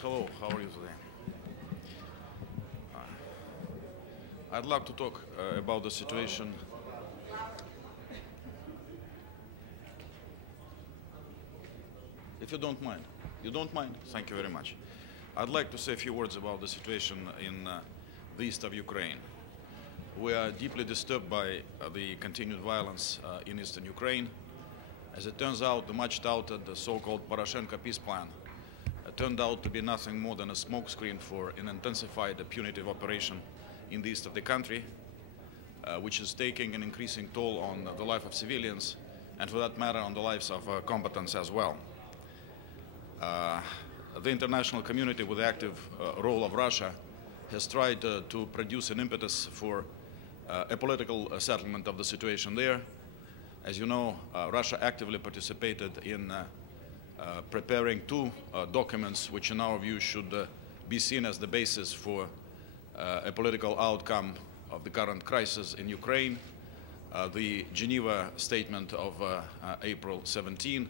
Hello, how are you today? I'd like to talk about the situation. If you don't mind. You don't mind? Thank you very much. I'd like to say a few words about the situation in the east of Ukraine. We are deeply disturbed by the continued violence in eastern Ukraine. As it turns out, the much-touted so-called Poroshenko peace plan turned out to be nothing more than a smokescreen for an intensified punitive operation in the east of the country, which is taking an increasing toll on the life of civilians and, for that matter, on the lives of combatants as well. The international community, with the active role of Russia, has tried to produce an impetus for a political settlement of the situation there. As you know, Russia actively participated in preparing two documents which, in our view, should be seen as the basis for a political outcome of the current crisis in Ukraine. The Geneva statement of April 17,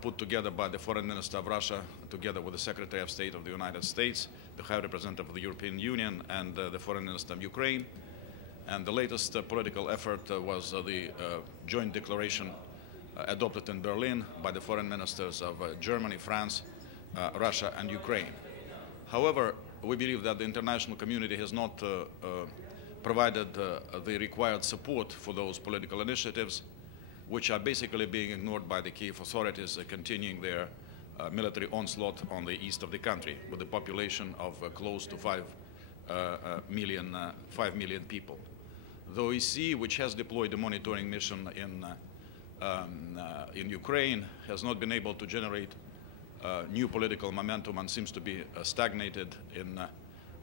put together by the Foreign Minister of Russia, together with the Secretary of State of the United States, the High Representative of the European Union, and the Foreign Minister of Ukraine. And the latest political effort was the joint declaration adopted in Berlin by the foreign ministers of Germany, France, Russia, and Ukraine. However, we believe that the international community has not provided the required support for those political initiatives, which are basically being ignored by the Kiev authorities, continuing their military onslaught on the east of the country, with a population of close to 5 million people. The OEC, which has deployed a monitoring mission in Ukraine, has not been able to generate new political momentum and seems to be stagnated in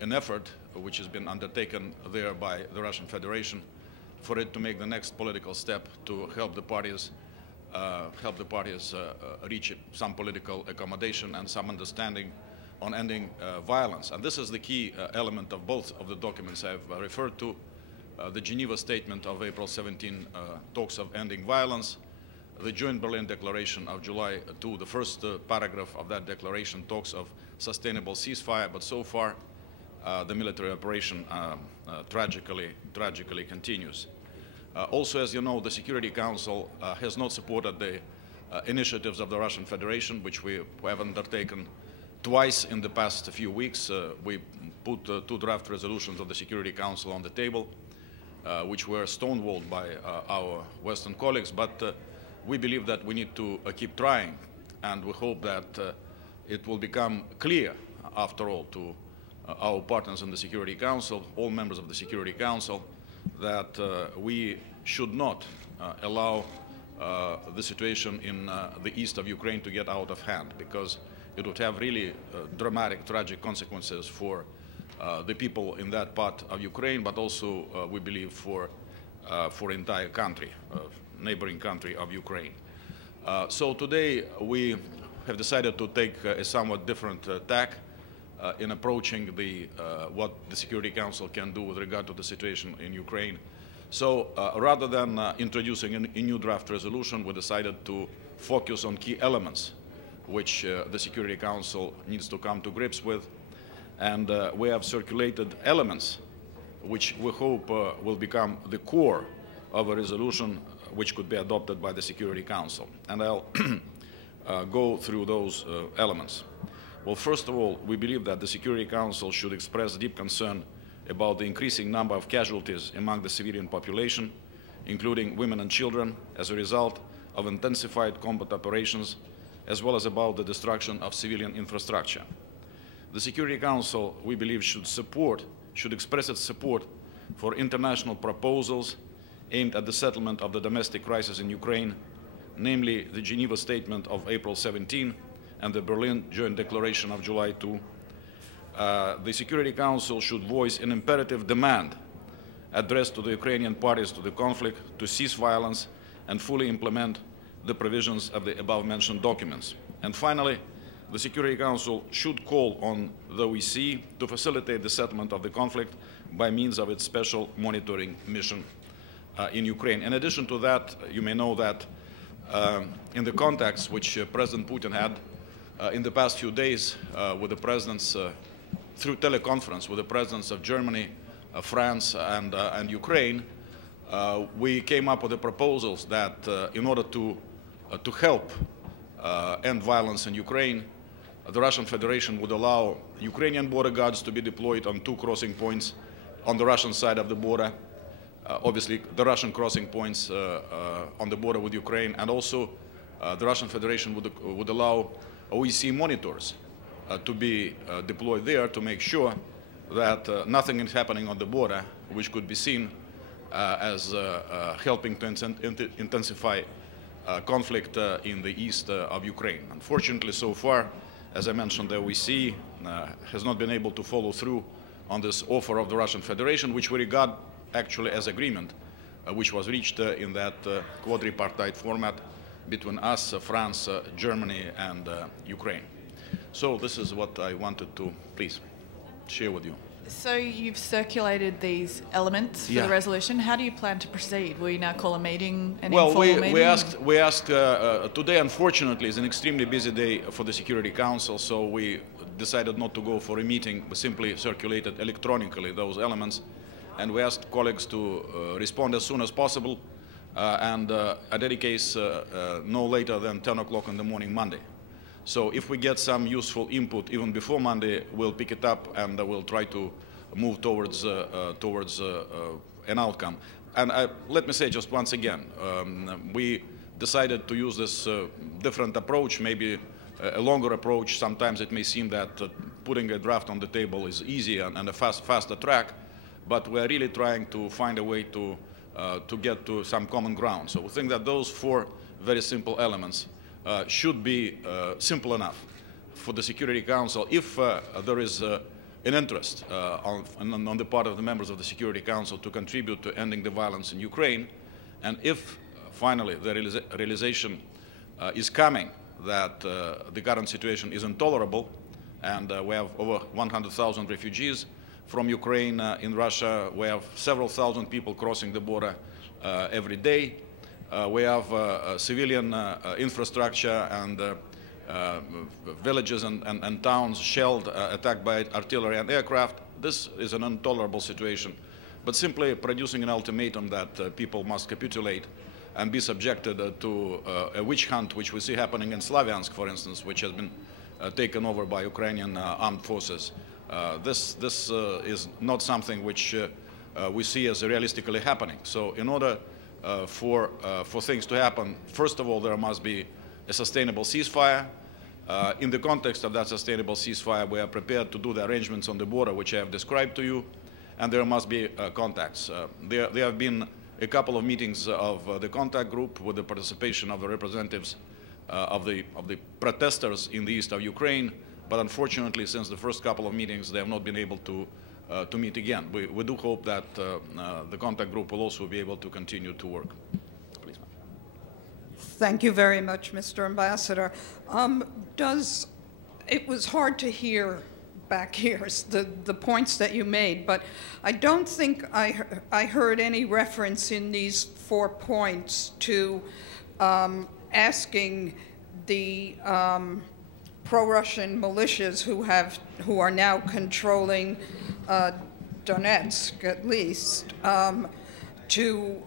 an effort which has been undertaken there by the Russian Federation for it to make the next political step to help the parties reach some political accommodation and some understanding on ending violence. And this is the key element of both of the documents I've referred to. The Geneva statement of April 17 talks of ending violence. The joint Berlin Declaration of July 2, the first paragraph of that declaration talks of sustainable ceasefire, but so far the military operation tragically continues. Also, as you know, the Security Council has not supported the initiatives of the Russian Federation, which we have undertaken twice in the past few weeks. We put two draft resolutions of the Security Council on the table, which were stonewalled by our Western colleagues, but we believe that we need to keep trying, and we hope that it will become clear, after all, to our partners in the Security Council, all members of the Security Council, that we should not allow the situation in the east of Ukraine to get out of hand, because it would have really dramatic, tragic consequences for the people in that part of Ukraine, but also, we believe, for entire country, neighboring country of Ukraine. So today we have decided to take a somewhat different tack in approaching what the Security Council can do with regard to the situation in Ukraine. So rather than introducing a new draft resolution, we decided to focus on key elements which the Security Council needs to come to grips with. And we have circulated elements which we hope will become the core of a resolution which could be adopted by the Security Council. And I'll go through those elements. Well, first of all, we believe that the Security Council should express deep concern about the increasing number of casualties among the civilian population, including women and children, as a result of intensified combat operations, as well as about the destruction of civilian infrastructure. The Security Council, we believe, should express its support for international proposals aimed at the settlement of the domestic crisis in Ukraine, namely the Geneva Statement of April 17 and the Berlin Joint Declaration of July 2. The Security Council should voice an imperative demand addressed to the Ukrainian parties to the conflict to cease violence and fully implement the provisions of the above-mentioned documents. And finally, the Security Council should call on the OEC to facilitate the settlement of the conflict by means of its special monitoring mission in Ukraine. In addition to that, you may know that in the contacts which President Putin had in the past few days with the presidents, through teleconference with the presidents of Germany, France, and Ukraine, we came up with the proposals that in order to help end violence in Ukraine, the Russian Federation would allow Ukrainian border guards to be deployed on 2 crossing points on the Russian side of the border, obviously the Russian crossing points on the border with Ukraine, and also the Russian Federation would allow OEC monitors to be deployed there to make sure that nothing is happening on the border which could be seen as helping to intensify conflict in the east of Ukraine. Unfortunately, so far, as I mentioned, the OEC has not been able to follow through on this offer of the Russian Federation, which we regard actually as agreement, which was reached in that quadripartite format between us, France, Germany, and Ukraine. So this is what I wanted to please share with you. So you've circulated these elements for the resolution. How do you plan to proceed? Will you now call a meeting, an informal meeting? We asked today, unfortunately, is an extremely busy day for the Security Council, so we decided not to go for a meeting. We simply circulated electronically those elements, and we asked colleagues to respond as soon as possible, and in any case, no later than 10 o'clock in the morning Monday. So if we get some useful input even before Monday, we'll pick it up and we'll try to move towards an outcome. And let me say just once again, we decided to use this different approach, maybe a longer approach. Sometimes it may seem that putting a draft on the table is easy and a faster track, but we're really trying to find a way to get to some common ground. So we think that those 4 very simple elements should be simple enough for the Security Council if there is an interest on the part of the members of the Security Council to contribute to ending the violence in Ukraine, and if finally the realization is coming that the current situation is intolerable and we have over 100,000 refugees from Ukraine in Russia, we have several thousand people crossing the border every day. We have civilian infrastructure and villages and towns shelled, attacked by artillery and aircraft. This is an intolerable situation. But simply producing an ultimatum that people must capitulate and be subjected to a witch hunt, which we see happening in Slavyansk, for instance, which has been taken over by Ukrainian armed forces. This is not something which we see as realistically happening. So in order for things to happen, first of all, there must be a sustainable ceasefire. In the context of that sustainable ceasefire, we are prepared to do the arrangements on the border, which I have described to you, and there must be contacts. There have been a couple of meetings of the contact group with the participation of the representatives of the protesters in the east of Ukraine, but unfortunately, since the first couple of meetings, they have not been able to meet again. We do hope that the contact group will also be able to continue to work. Please. Thank you very much, Mr. Ambassador. It was hard to hear back here the points that you made, but I don't think I heard any reference in these 4 points to asking the pro-Russian militias who are now controlling Donetsk, at least, to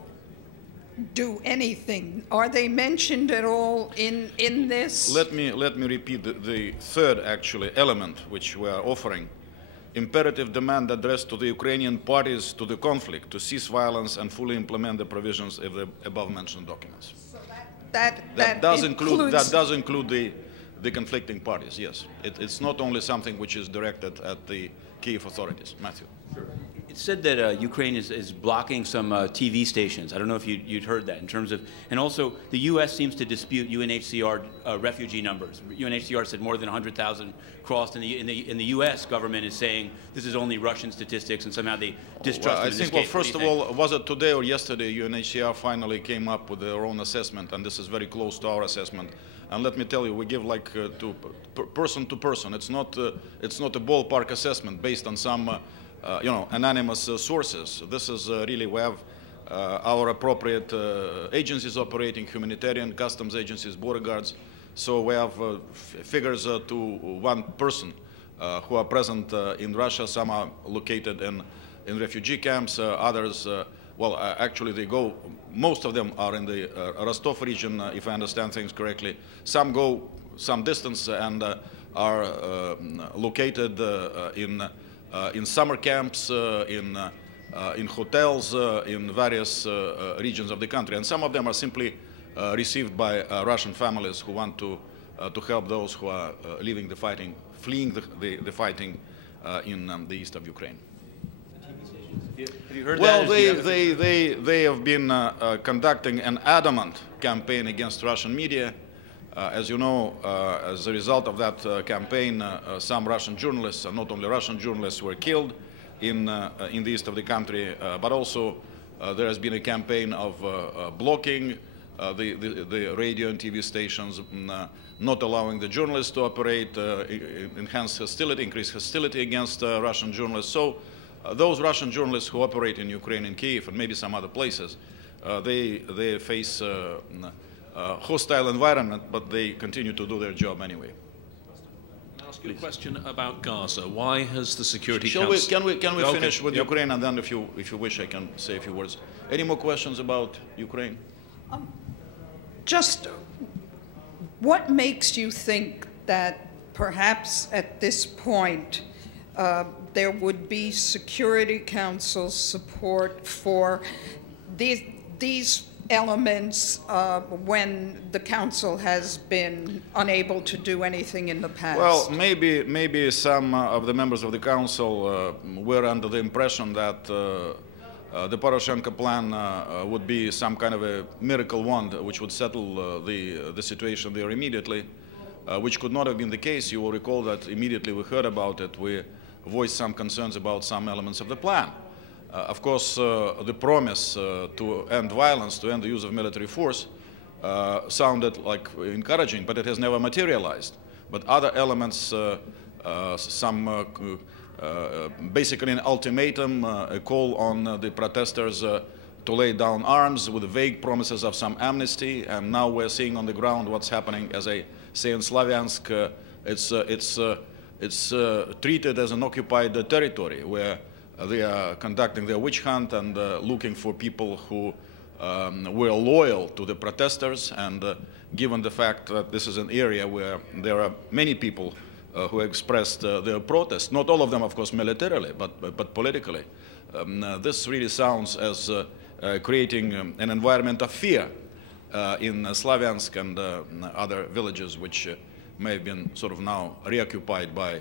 do anything. Are they mentioned at all in this? Let me repeat the third actually element which we are offering. Imperative demand addressed to the Ukrainian parties to the conflict to cease violence and fully implement the provisions of the above-mentioned documents. So that does include the conflicting parties, yes. It's not only something which is directed at the Kyiv authorities. Matthew. Sure. It's said that Ukraine is blocking some TV stations. I don't know if you'd heard that in terms of, and also the U.S. seems to dispute UNHCR refugee numbers. UNHCR said more than 100,000 crossed, and the U.S. government is saying this is only Russian statistics, and somehow they distrust it. I think, well, first of all, was it today or yesterday, UNHCR finally came up with their own assessment, and this is very close to our assessment. And let me tell you, we give like to person to person. It's not a ballpark assessment based on some anonymous sources. This is really, we have our appropriate agencies operating, humanitarian, customs agencies, border guards, So we have figures to one person who are present in Russia. Some are located in refugee camps, others, well, actually they go, most of them are in the Rostov region, if I understand things correctly. Some go some distance and are located in summer camps, in hotels, in various regions of the country. And some of them are simply received by Russian families who want to help those who are leaving the fighting, fleeing the fighting in the east of Ukraine. Have you heard well, that? they have been conducting an adamant campaign against Russian media. As you know, as a result of that campaign, some Russian journalists, not only Russian journalists, were killed in the east of the country, but also there has been a campaign of blocking the radio and TV stations, not allowing the journalists to operate, enhance hostility, increase hostility against Russian journalists. So those Russian journalists who operate in Ukraine and Kyiv and maybe some other places, they face hostile environment, but they continue to do their job anyway. I'll ask you a question about Gaza. Why has the Security Can Council... we Okay. finish with Yep. Ukraine, and then if you wish, I can say a few words. Any more questions about Ukraine? Just what makes you think that perhaps at this point there would be Security Council support for these elements when the Council has been unable to do anything in the past? Well, maybe some of the members of the Council were under the impression that the Poroshenko plan would be some kind of a miracle wand which would settle the situation there immediately, which could not have been the case. You will recall that immediately we heard about it, we voiced some concerns about some elements of the plan. Of course, the promise to end violence, to end the use of military force, sounded like encouraging, but it has never materialized. But other elements, basically an ultimatum, a call on the protesters to lay down arms with vague promises of some amnesty, and now we're seeing on the ground what's happening. As I say in Slavyansk, it's treated as an occupied territory where they are conducting their witch hunt and looking for people who were loyal to the protesters, and given the fact that this is an area where there are many people who expressed their protest, not all of them, of course, militarily, but politically. This really sounds as creating an environment of fear in Slavyansk and other villages which may have been sort of now reoccupied by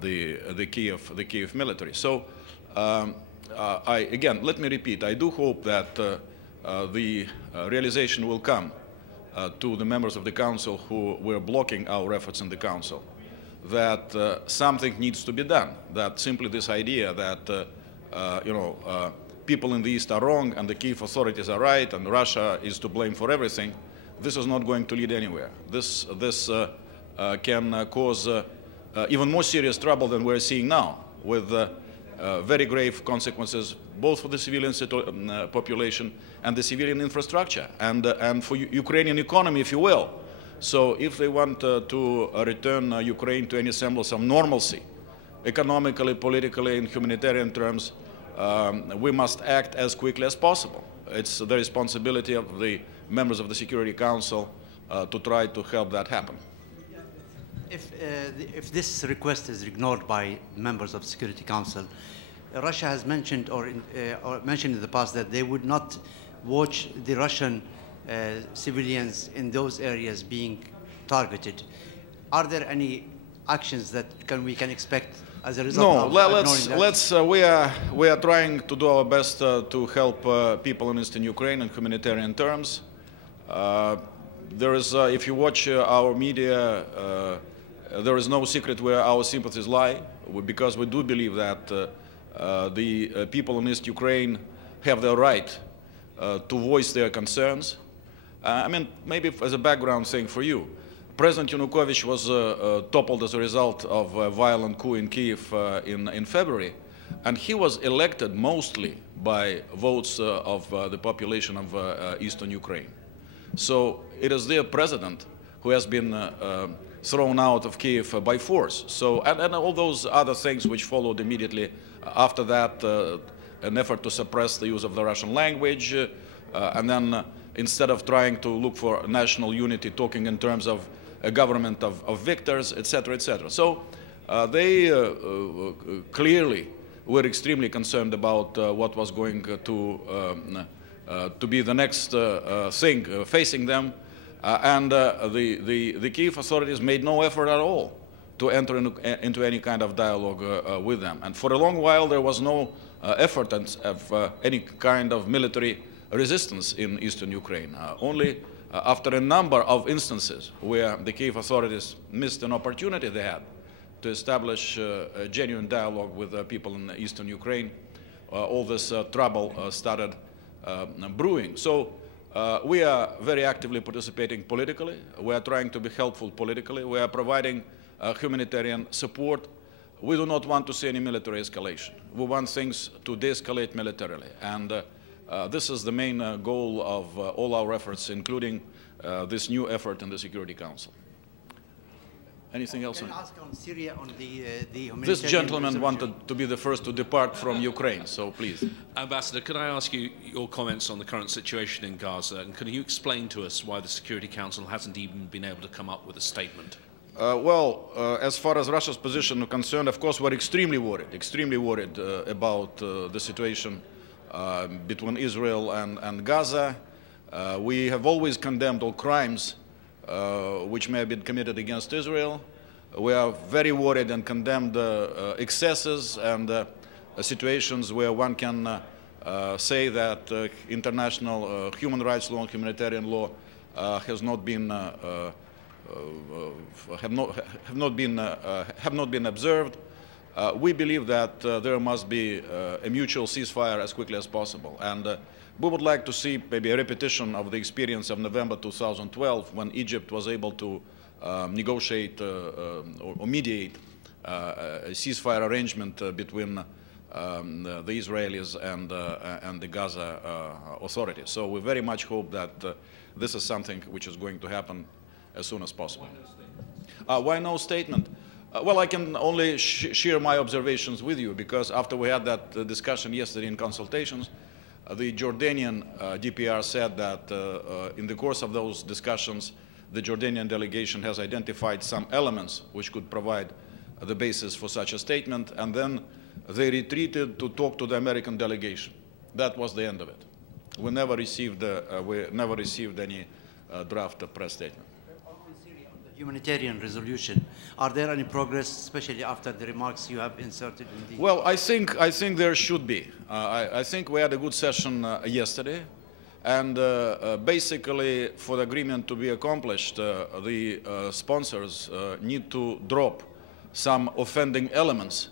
the Kiev military. So, again, let me repeat, I do hope that the realization will come to the members of the Council who were blocking our efforts in the Council, that something needs to be done, that simply this idea that, people in the East are wrong and the Kiev authorities are right and Russia is to blame for everything, this is not going to lead anywhere. This can cause even more serious trouble than we're seeing now, with very grave consequences both for the civilian population and the civilian infrastructure and for Ukrainian economy, if you will. So if they want to return Ukraine to any semblance of normalcy, economically, politically, in humanitarian terms, we must act as quickly as possible. It's the responsibility of the members of the Security Council to try to help that happen. If this request is ignored by members of the Security Council, Russia has mentioned or mentioned in the past that they would not watch the Russian civilians in those areas being targeted. Are there any actions that we can expect as a result? No, we are trying to do our best to help people in Eastern Ukraine in humanitarian terms. There is, if you watch our media, there is no secret where our sympathies lie, because we do believe that the people in East Ukraine have the right to voice their concerns. I mean, maybe as a background thing for you, President Yanukovych was toppled as a result of a violent coup in Kyiv in February, and he was elected mostly by votes of the population of Eastern Ukraine. So it is their president who has been thrown out of Kiev by force. So, and all those other things which followed immediately after that, an effort to suppress the use of the Russian language, and then instead of trying to look for national unity, talking in terms of a government of victors, etc., etc. So they clearly were extremely concerned about what was going to be the next thing facing them, and the Kiev authorities made no effort at all to enter into any kind of dialogue with them. And for a long while there was no effort of any kind of military resistance in eastern Ukraine. Only after a number of instances where the Kiev authorities missed an opportunity they had to establish a genuine dialogue with people in eastern Ukraine, all this trouble started brewing. So we are very actively participating politically. We are trying to be helpful politically. We are providing humanitarian support. We do not want to see any military escalation. We want things to de-escalate militarily. And this is the main goal of all our efforts, including this new effort in the Security Council. Anything else? Can I ask on Syria, on the humanitarian This gentleman resolution? wanted to be the first to depart from Ukraine, so please. Ambassador, could I ask you your comments on the current situation in Gaza, and can you explain to us why the Security Council hasn't even been able to come up with a statement? As far as Russia's position is concerned, of course, we're extremely worried about the situation between Israel and Gaza. We have always condemned all crimes which may have been committed against Israel. We are very worried and condemned excesses and situations where one can say that international human rights law and humanitarian law have not been observed. We believe that there must be a mutual ceasefire as quickly as possible, and we would like to see maybe a repetition of the experience of November 2012, when Egypt was able to negotiate or mediate a ceasefire arrangement between the Israelis and the Gaza authorities. So we very much hope that this is something which is going to happen as soon as possible. Why no statement? Well, I can only share my observations with you, because after we had that discussion yesterday in consultations, the Jordanian DPR said that in the course of those discussions, the Jordanian delegation has identified some elements which could provide the basis for such a statement, and then they retreated to talk to the American delegation. That was the end of it. We never received any draft press statement. Humanitarian resolution. Are there any progress, especially after the remarks you have inserted in the... Well, I think there should be. I think we had a good session yesterday, and basically for the agreement to be accomplished, the sponsors need to drop some offending elements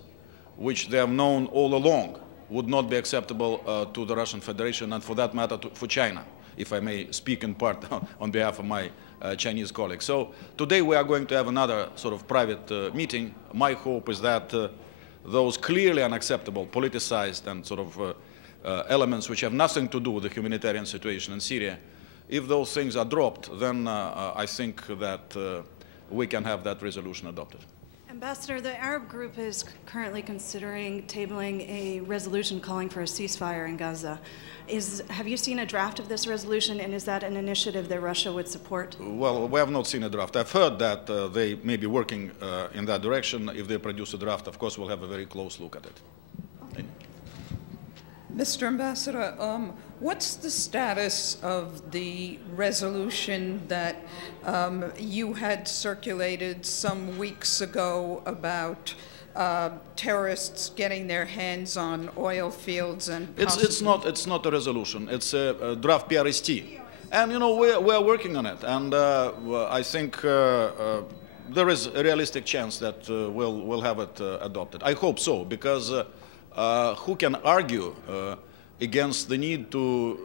which they have known all along would not be acceptable to the Russian Federation, and for that matter for China, if I may speak in part on behalf of my Chinese colleagues. So today we are going to have another sort of private meeting. My hope is that those clearly unacceptable, politicized and sort of elements which have nothing to do with the humanitarian situation in Syria, if those things are dropped, then I think that we can have that resolution adopted. Ambassador, the Arab group is currently considering tabling a resolution calling for a ceasefire in Gaza. Have you seen a draft of this resolution, and is that an initiative that Russia would support? Well, we have not seen a draft. I've heard that they may be working in that direction. If they produce a draft, of course, we'll have a very close look at it. Okay. Mr. Ambassador, what's the status of the resolution that you had circulated some weeks ago about terrorists getting their hands on oil fields and it's not a resolution. It's a draft PRST, and you know we're working on it, and I think there is a realistic chance that we'll have it adopted. I hope so, because who can argue against the need to